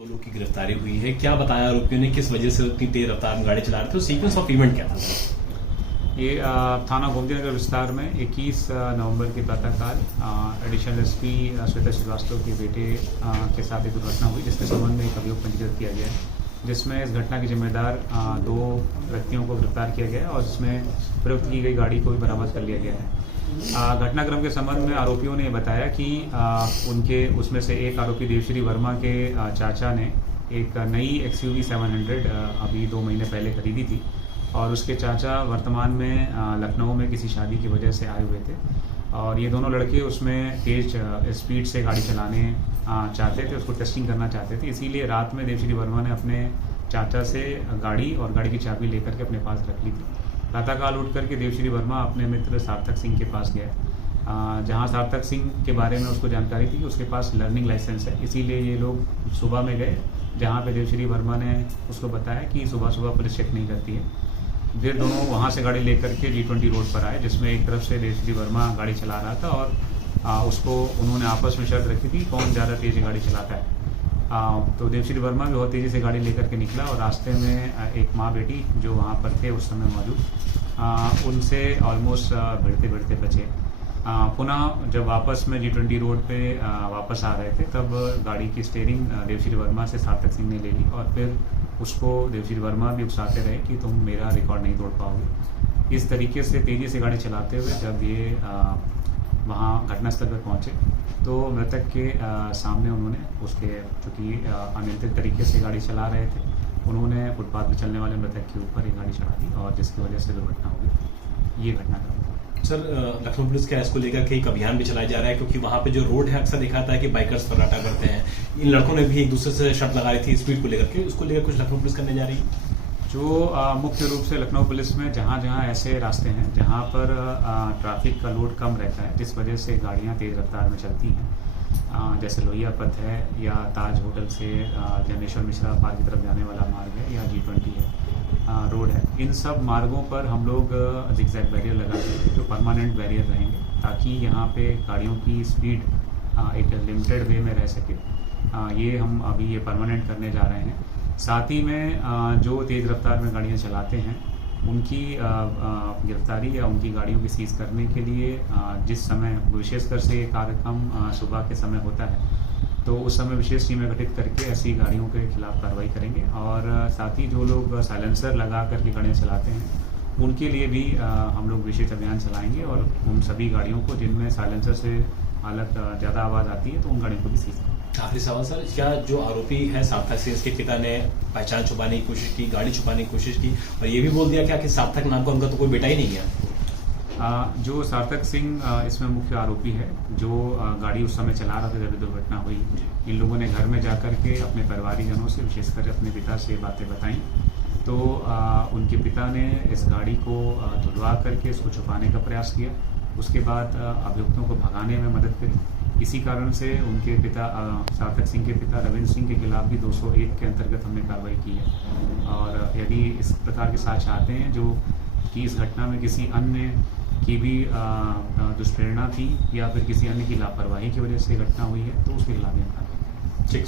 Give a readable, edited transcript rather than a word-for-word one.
दो लोग की गिरफ्तारी हुई है। क्या बताया आरोपियों ने, किस वजह से उतनी तेज रफ्तार में गाड़ी चला रहे थे और सीक्वेंस ऑफ इवेंट क्या था? ये थाना गोमतीनगर विस्तार में 21 नवंबर के प्रातःकाल एडिशनल एसपी श्वेता श्रीवास्तव के बेटे के साथ एक दुर्घटना हुई, जिसके संबंध में एक अभियोग पंजीकृत किया गया है, जिसमें इस घटना के जिम्मेदार दो व्यक्तियों को गिरफ्तार किया गया है और जिसमें प्रयुक्त की गई गाड़ी को भी बरामद कर लिया गया है। घटनाक्रम के संबंध में आरोपियों ने बताया कि उनके उसमें से एक आरोपी देवश्री वर्मा के चाचा ने एक नई XUV 700 अभी 2 महीने पहले खरीदी थी और उसके चाचा वर्तमान में लखनऊ में किसी शादी की वजह से आए हुए थे और ये दोनों लड़के उसमें तेज स्पीड से गाड़ी चलाने चाहते थे, उसको टेस्टिंग करना चाहते थे। इसीलिए रात में देवश्री वर्मा ने अपने चाचा से गाड़ी और गाड़ी की चाबी लेकर के अपने पास रख ली थी। प्रातःकाल उठ करके देवश्री वर्मा अपने मित्र सार्थक सिंह के पास गया, जहां सार्थक सिंह के बारे में उसको जानकारी थी कि उसके पास लर्निंग लाइसेंस है, इसीलिए ये लोग सुबह में गए, जहां पे देवश्री वर्मा ने उसको बताया कि सुबह सुबह पुलिस चेक नहीं करती है। फिर दोनों वहां से गाड़ी लेकर के G20 रोड पर आए, जिसमें एक तरफ से देवश्री वर्मा गाड़ी चला रहा था और उसको उन्होंने आपस में शर्त रखी थी कौन ज़्यादा तेज़ गाड़ी चलाता है। तो देवश्री वर्मा भी बहुत तेज़ी से गाड़ी लेकर के निकला और रास्ते में एक माँ बेटी जो वहाँ पर थे उस समय मौजूद, उनसे ऑलमोस्ट भिड़ते भिड़ते बचे। पुनः जब वापस में G20 रोड पे वापस आ रहे थे, तब गाड़ी की स्टीयरिंग देवश्री वर्मा से सार्थक सिंह ने ले ली और फिर उसको देवश्री वर्मा भी उकसाते रहे कि तुम मेरा रिकॉर्ड नहीं तोड़ पाओगे। इस तरीके से तेज़ी से गाड़ी चलाते हुए जब ये वहाँ घटनास्थल पर पहुँचे तो मृतक के सामने उन्होंने उसके, चूँकि अनियंत्रित तरीके से गाड़ी चला रहे थे, उन्होंने फुटपाथ पर चलने वाले मृतक के ऊपर एक गाड़ी चढ़ा दी और जिसकी वजह से दुर्घटना हो गई। ये घटनाक्रम था। सर, लखनऊ पुलिस का इसको लेकर के एक अभियान भी चलाया जा रहा है, क्योंकि वहाँ पे जो रोड है अक्सर देखा जाता है कि बाइकर्स फर्राटा करते हैं। इन लड़कों ने भी एक दूसरे से शर्त लगाई थी स्पीड को लेकर के, उसको लेकर कुछ लखनऊ पुलिस करने जा रही है? जो मुख्य रूप से लखनऊ पुलिस में जहाँ जहाँ ऐसे रास्ते हैं जहाँ पर ट्रैफिक का लोड कम रहता है, जिस वजह से गाड़ियाँ तेज़ रफ्तार में चलती हैं, जैसे लोहिया पथ है या ताज होटल से जनेश्वर मिश्रा पार्क की तरफ जाने वाला मार्ग है या G20 है रोड है, इन सब मार्गों पर हम लोग जिगजैग बैरियर लगाते हैं जो परमानेंट बैरियर रहेंगे, ताकि यहाँ पे गाड़ियों की स्पीड एक लिमिटेड वे में रह सके। ये हम अभी ये परमानेंट करने जा रहे हैं। साथ ही में जो तेज़ रफ्तार में गाड़ियाँ चलाते हैं उनकी गिरफ्तारी या उनकी गाड़ियों की सीज करने के लिए जिस समय विशेषकर से ये कार्यक्रम सुबह के समय होता है, तो उस समय विशेष टीमें गठित करके ऐसी गाड़ियों के खिलाफ कार्रवाई करेंगे और साथ ही जो लोग साइलेंसर लगा करके गाड़ियाँ चलाते हैं उनके लिए भी हम लोग विशेष अभियान चलाएंगे और उन सभी गाड़ियों को जिनमें साइलेंसर से हालत ज़्यादा आवाज़ आती है तो उन गाड़ियों को भी सीज करेंगे। आखिरी सवाल सर, क्या जो आरोपी है सार्थक सिंह, इसके पिता ने पहचान छुपाने की कोशिश की, गाड़ी छुपाने की कोशिश की और ये भी बोल दिया क्या कि सार्थक नाम का उनका तो कोई बेटा ही नहीं है? जो सार्थक सिंह इसमें मुख्य आरोपी है, जो गाड़ी उस समय चला रहा था जब दुर्घटना हुई, इन लोगों ने घर में जाकर के अपने परिवारीजनों से, विशेषकर अपने पिता से बातें बताई, तो उनके पिता ने इस गाड़ी को धुलवा करके इसको छुपाने का प्रयास किया। उसके बाद अभियुक्तों को भगाने में मदद करी। इसी कारण से उनके पिता सार्थक सिंह के पिता रविंद्र सिंह के खिलाफ भी 201 के अंतर्गत हमने कार्रवाई की है और यदि इस प्रकार के साक्ष्य चाहते हैं जो कि इस घटना में किसी अन्य की भी दुष्प्रेरणा थी या फिर किसी अन्य की लापरवाही की वजह से घटना हुई है, तो उसके खिलाफ भी हम कार्रवाई। ठीक।